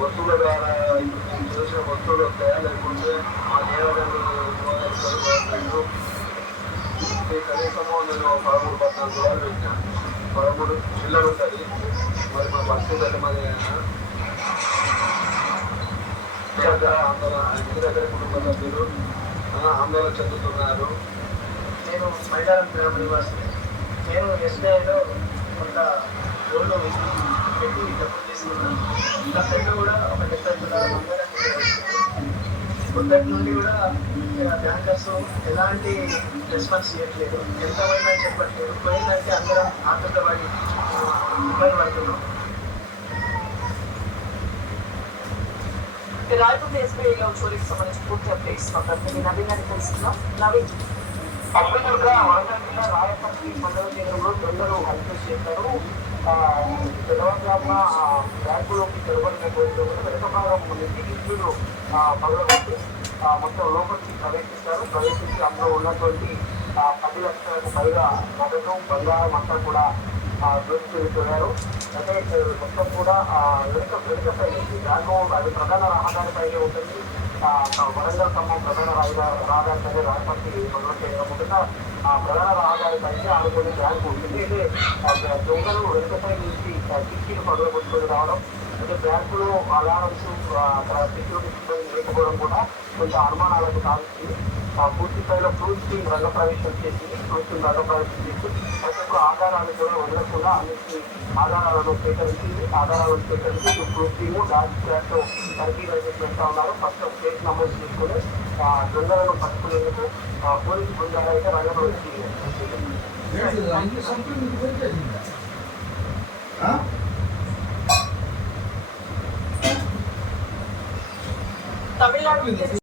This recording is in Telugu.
వస్తువుల ద్వారా ఇప్పుడు చేసిన వస్తువులు వస్తాయా, లేకుంటే ఆ నేరగాళ్ళు గవర్నమెంట్ కనీసము నేను 13-14 రూపాయలు పెట్టిన 13 చిల్లర ఉంటుంది. మరి మా పరిస్థితి అంటే మరి ఇంటి దగ్గర కుటుంబ సభ్యులు ఆందోళన చెందుతున్నారు. నేను మైదానం గ్రామ నివాసిని. నేను ఎస్బీఐలో కొంత లోన్లు పెట్టి డబ్బులు తీసుకున్నాను. నా ఫ్రెండ్ కూడా ఒక 70,000 మొదటి నుండి కూడా బ్యాంకర్స్ ఎలాంటి రెస్పాన్స్ ఇవ్వట్లేదు, ఎంతమైనా చెప్పట్లేదు. పోయిందంటే అందరం ఆతృతపడి ఇబ్బంది పడుతున్నాం. రాయపూర్ ఎస్బీఐలో చోరీకి సంబంధించి పూర్తి అప్డేట్స్ ప్రతినిధి నవీన్ అని తెలుస్తున్నాం. నవీన్, అప్పటిగా వరంగల్ జిల్లా రాయపర్తి మండల కేంద్రంలో దొంగలు హత్య చేశారు. తెలంగాణ బ్యాంకులోకి తెరబడినటువంటి వెనుక భాగం నుంచి ఇల్లు పగలగొట్టి మొత్తం లోపలికి ప్రవేశించి అందులో ఉన్నటువంటి 10 లక్షలకు పైగా నగదు బంగారం అంతా కూడా దోచుకెళ్ళిపోయారు. అయితే మొత్తం కూడా వెనుక సైడ్ బ్యాంకు అది ప్రధాన రహదారిపైనే ఉంటుంది. వరంగల్ ఖమ్మం ప్రధాన రహదారిపైనే రాయపర్తి మండల కేంద్రం ఉంటుంది. ప్రధాన రహదారిపైనే ఆడుకునే బ్యాంకు ఉంటుంది. అయితే దొంగలు వెనుక సైడ్ నుంచి కిటికీలు పగలగొట్టుకొని రావడం, అయితే బ్యాంకులో అలారమ్స్ అక్కడ సెక్యూరిటీ సిబ్బంది లేకపోవడం కూడా కొంచెం అనుమానాలకు తాగుతుంది. పూర్తి స్థాయిలో ఫ్రూట్స్ టీమ్ రంగప్రవేశం చేసి ప్రతి ఒక్క ఆధారాలు కూడా వదలకుండా అన్నింటి ఆధారాలను సేకరించి ఫ్రూట్ టీము డాన్స్ క్లాస్ తనిఖీ పెడతా ఉన్నారు. ఫస్ట్ కేసు నమోదు చేసుకుని దొంగలను పట్టుకునేందుకు పోలీసు బృందాలు అయితే రంగప్రవేశం తమిళనాడు